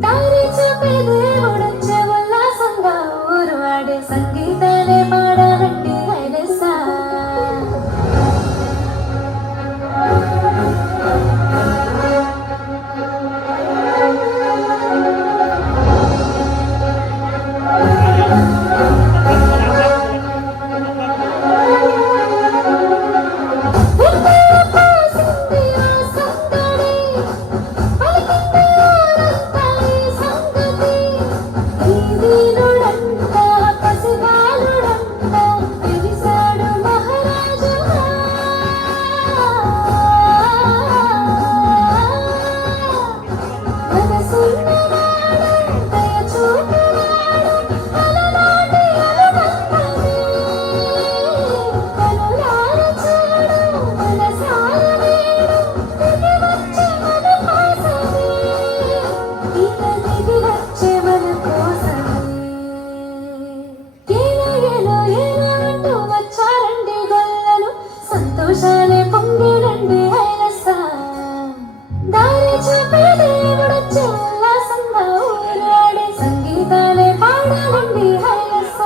Tari! സന്തോഷാലെ പൊങ്കിലുണ്ട് അയലസ ദാരി ചാപ്പേലെ ഉടച്ച ഉല്ലാസം ഊരാടെ സംഗീതാലെ പാടാലുണ്ട് അയലസ